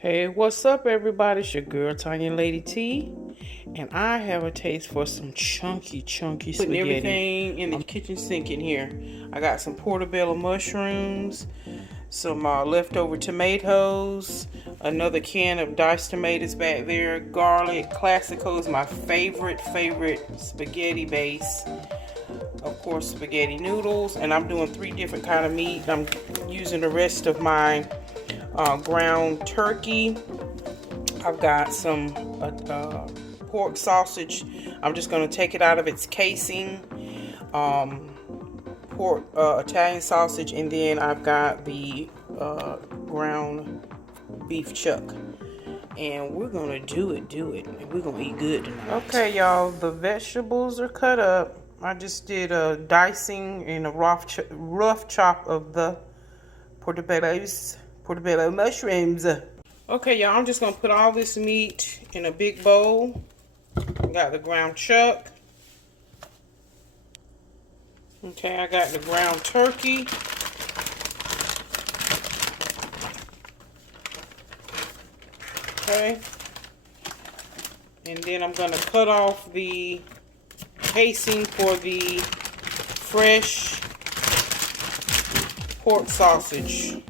Hey, what's up, everybody? It's your girl, Tanya Lady T, and I have a taste for some chunky spaghetti. Putting everything in the kitchen sink in here. I got some portobello mushrooms, some leftover tomatoes, another can of diced tomatoes back there, garlic. Classico is my favorite spaghetti base. Of course, spaghetti noodles, and I'm doing 3 different kind of meat. I'm using the rest of my ground turkey. I've got some pork sausage. I'm just going to take it out of its casing. Pork Italian sausage, and then I've got the ground beef chuck. And we're going to do it. And we're going to eat good tonight. Okay, y'all, the vegetables are cut up. I just did a dicing and a rough chop of the portobello mushrooms. Okay, y'all, I'm just gonna put all this meat in a big bowl. Got the ground chuck. Okay, I got the ground turkey. Okay, and then I'm gonna cut off the casing for the fresh pork sausage.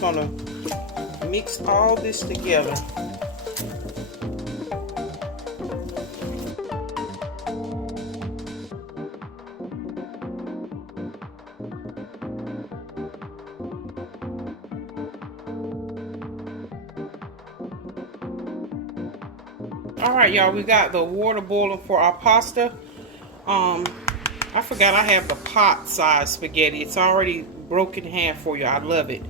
Gonna mix all this together. All right, y'all, we got the water boiling for our pasta. I forgot I have the pot size spaghetti. It's already broken in half for you. I love it.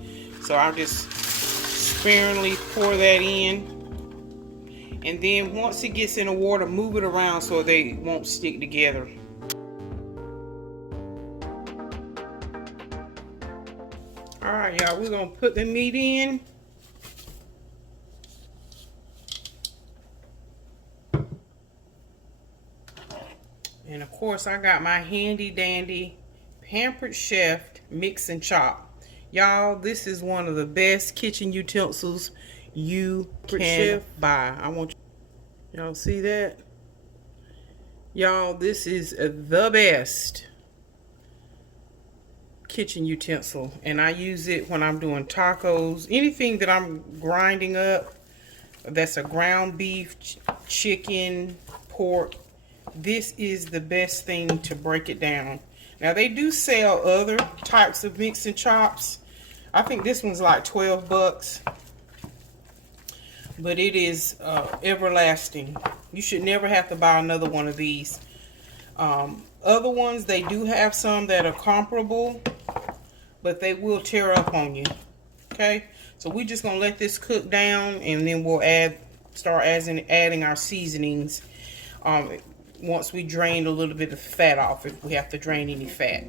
So I'll just sparingly pour that in. And then once it gets in the water, move it around so they won't stick together. All right, y'all, we're gonna put the meat in. And of course, I got my handy dandy Pampered Chef mix and chop. Y'all, this is one of the best kitchen utensils you can buy. I want y'all see that? Y'all, this is the best kitchen utensil, and I use it when I'm doing tacos, anything that I'm grinding up that's a ground beef, chicken, pork. This is the best thing to break it down. Now, they do sell other types of mix and chops. I think this one's like 12 bucks. But it is everlasting. You should never have to buy another one of these. Other ones, they do have some that are comparable, but they will tear up on you. Okay? So we're just going to let this cook down, and then we'll start adding our seasonings. Once we drain a little bit of fat off, if we have to drain any fat.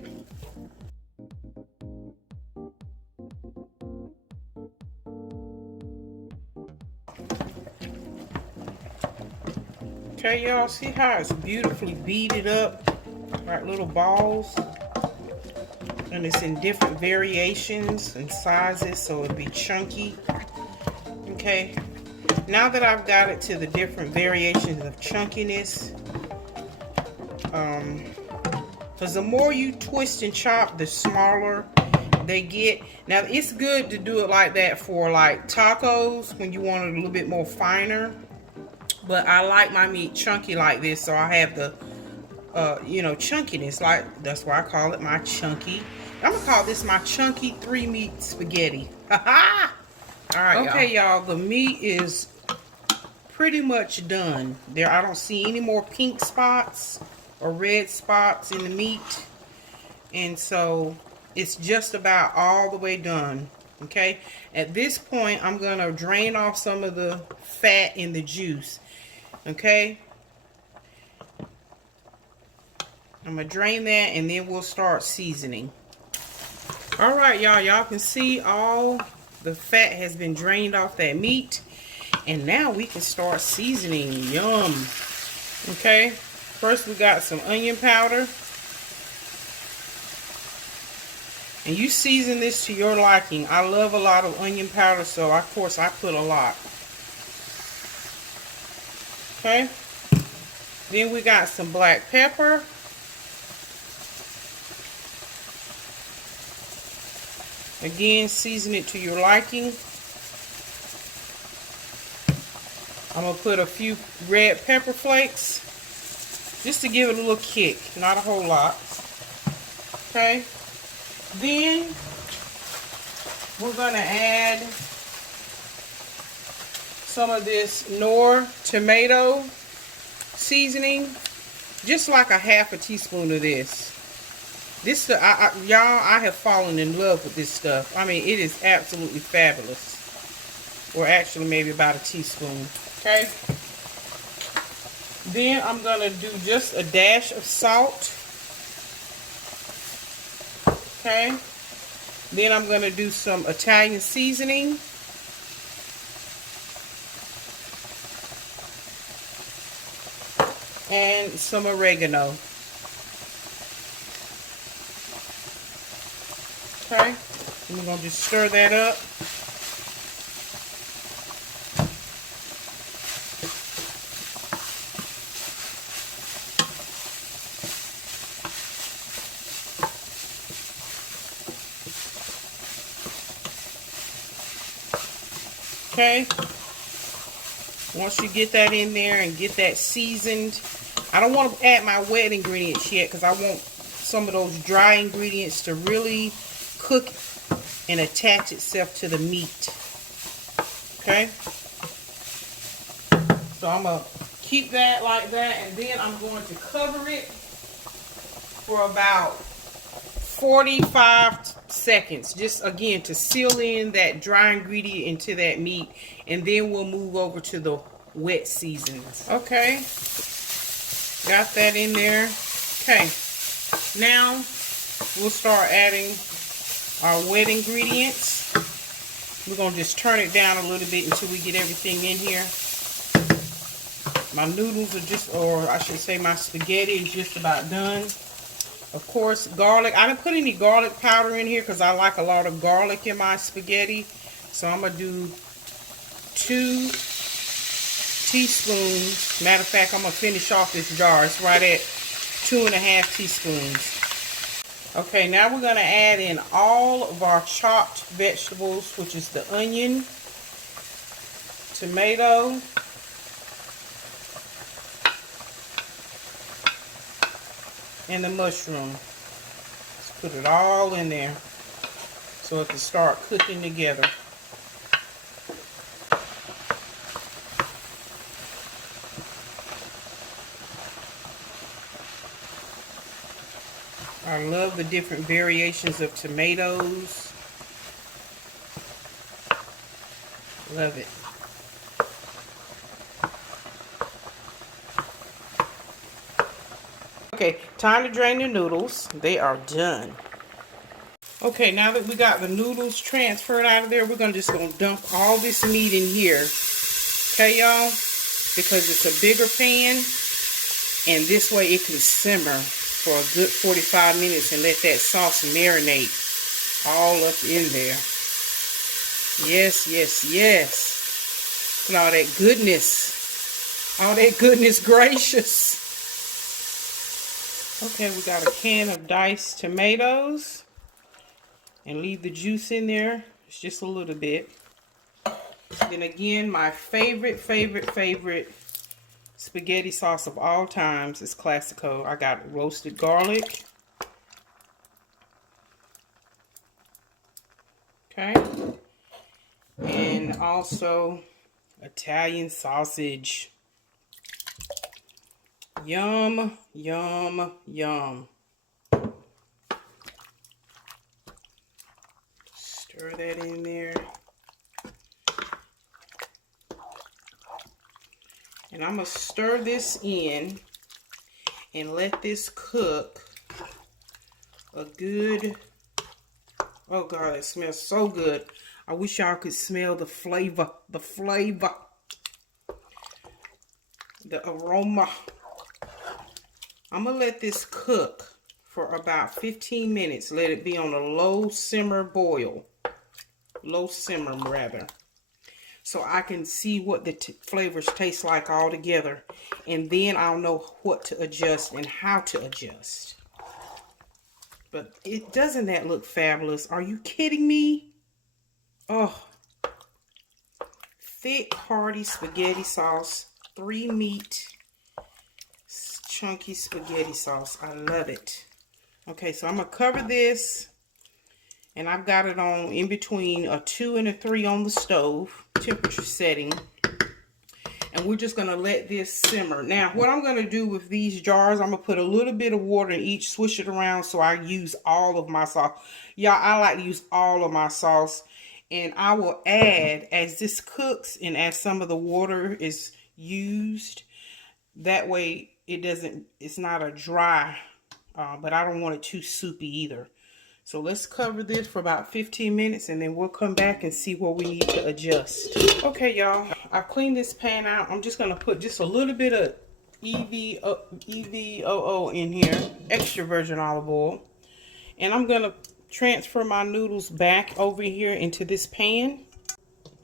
Okay, y'all, see how it's beautifully beaded up, like little balls? And it's in different variations and sizes, so it'll be chunky. Okay, now that I've got it to the different variations of chunkiness, because the more you twist and chop, the smaller they get. Now, it's good to do it like that for like tacos when you want it a little bit more finer, but I like my meat chunky like this, so I have the chunkiness. Like, that's why I call it my chunky. I'm gonna call this my chunky 3 meat spaghetti. All right, okay, y'all, the meat is pretty much done. I don't see any more pink spots or red spots in the meat, and so it's just about all the way done. Okay, at this point, I'm gonna drain off some of the fat in the juice. Okay, I'm gonna drain that, and then we'll start seasoning. All right, y'all can see all the fat has been drained off that meat. And now we can start seasoning. Yum. Okay. First we got some onion powder. And you season this to your liking. I love a lot of onion powder, so of course I put a lot. Okay. Then we got some black pepper. Again, season it to your liking. I'm going to put a few red pepper flakes just to give it a little kick, not a whole lot. Okay. Then we're going to add some of this Knorr tomato seasoning, just like a half a teaspoon of this. Y'all, I have fallen in love with this stuff. I mean, it is absolutely fabulous. Or actually maybe about a teaspoon. Okay. Then I'm going to do just a dash of salt. Okay. Then I'm going to do some Italian seasoning. And some oregano. Okay. And we're going to just stir that up. Okay, once you get that in there and get that seasoned, I don't want to add my wet ingredients yet because I want some of those dry ingredients to really cook and attach itself to the meat. Okay, so I'm going to keep that like that, and then I'm going to cover it for about 45 seconds, just again to seal in that dry ingredient into that meat, and then we'll move over to the wet seasonings. Okay, got that in there. Okay, now we'll start adding our wet ingredients. We're gonna just turn it down a little bit until we get everything in here. My noodles are just, or I should say my spaghetti is just about done. Of course, garlic. I didn't put any garlic powder in here because I like a lot of garlic in my spaghetti. So I'm going to do 2 teaspoons. Matter of fact, I'm going to finish off this jar. It's right at 2.5 teaspoons. Okay, now we're going to add in all of our chopped vegetables, which is the onion, tomato, and the mushroom. Let's put it all in there so it can start cooking together. I love the different variations of tomatoes. Love it. Okay, time to drain the noodles. They are done. Okay, now that we got the noodles transferred out of there, we're just gonna dump all this meat in here. Okay, y'all? Because it's a bigger pan, and this way it can simmer for a good 45 minutes and let that sauce marinate all up in there. Yes, yes, yes. And all that goodness. All that goodness gracious. Okay, we got a can of diced tomatoes, and leave the juice in there. It's just a little bit. Then again, my favorite spaghetti sauce of all times is Classico. I got roasted garlic. Okay. And also Italian sausage. Yum, yum, yum. Stir that in there. And I'm going to stir this in and let this cook a good Oh God, it smells so good. I wish y'all could smell the flavor, the aroma. I'm gonna let this cook for about 15 minutes. Let it be on a low simmer boil. Low simmer rather. So I can see what the flavors taste like all together. And then I'll know what to adjust and how to adjust. But doesn't that look fabulous? Are you kidding me? Oh, thick, hearty spaghetti sauce. 3 meat, chunky spaghetti sauce. I love it. Okay, so I'm going to cover this. And I've got it on in between a 2 and a 3 on the stove. Temperature setting. And we're just going to let this simmer. Now, what I'm going to do with these jars, I'm going to put a little bit of water in each, swish it around so I use all of my sauce. Y'all, I like to use all of my sauce. And I will add, as this cooks and as some of the water is used, that way it's not a dry, but I don't want it too soupy either. So let's cover this for about 15 minutes and then we'll come back and see what we need to adjust. Okay, y'all, I've cleaned this pan out. I'm just gonna put just a little bit of EVOO in here, extra virgin olive oil. And I'm gonna transfer my noodles back over here into this pan.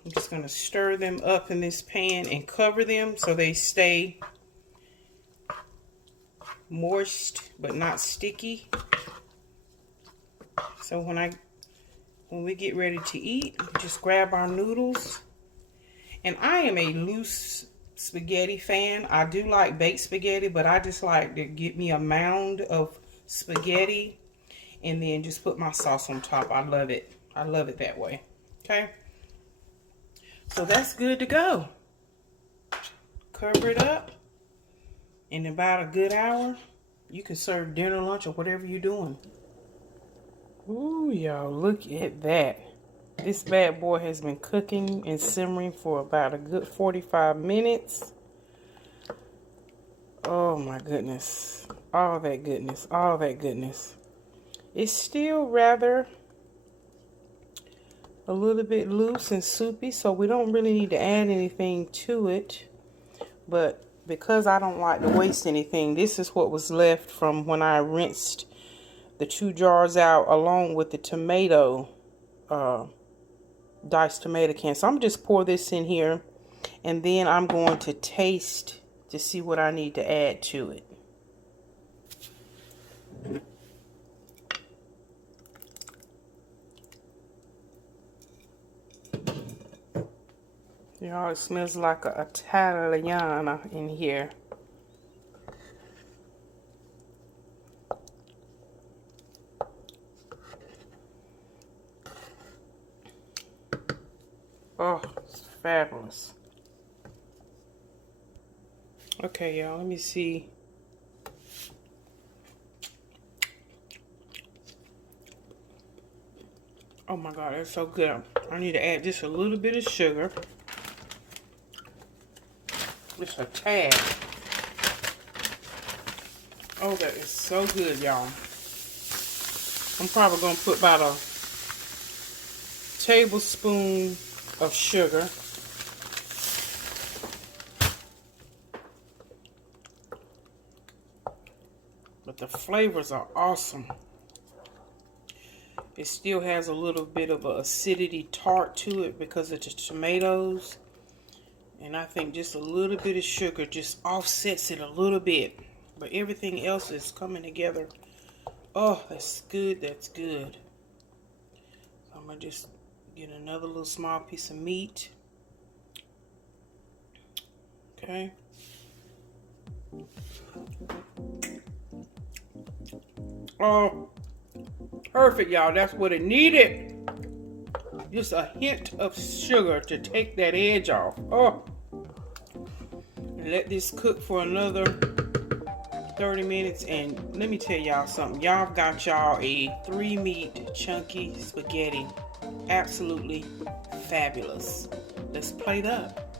I'm just gonna stir them up in this pan and cover them so they stay moist but not sticky. So when we get ready to eat, just grab our noodles. And I am a loose spaghetti fan. I do like baked spaghetti, but I just like to get me a mound of spaghetti and then just put my sauce on top. I love it. I love it that way. Okay. So that's good to go. Cover it up. In about a good hour, you can serve dinner, lunch, or whatever you're doing. Ooh, y'all, look at that. This bad boy has been cooking and simmering for about a good 45 minutes. Oh my goodness. All that goodness. All that goodness. It's still rather a little bit loose and soupy, so we don't really need to add anything to it. But because I don't like to waste anything, this is what was left from when I rinsed the 2 jars out along with the tomato, diced tomato can. So I'm going to just pour this in here and then I'm going to taste to see what I need to add to it. Y'all, it smells like an Italian in here. Oh, it's fabulous. Okay, y'all, let me see. Oh my God, that's so good. I need to add just a little bit of sugar. Just a tad. Oh, that is so good, y'all. I'm probably going to put about a tablespoon of sugar. But the flavors are awesome. It still has a little bit of an acidity tart to it because of the tomatoes. And I think just a little bit of sugar just offsets it a little bit. But everything else is coming together. Oh, that's good. That's good. So I'm going to just get another little small piece of meat. Okay. Oh, perfect, y'all. That's what it needed. Just a hint of sugar to take that edge off. Oh. Let this cook for another 30 minutes. And let me tell y'all something. Y'all got y'all a 3 meat chunky spaghetti. Absolutely fabulous. Let's plate up.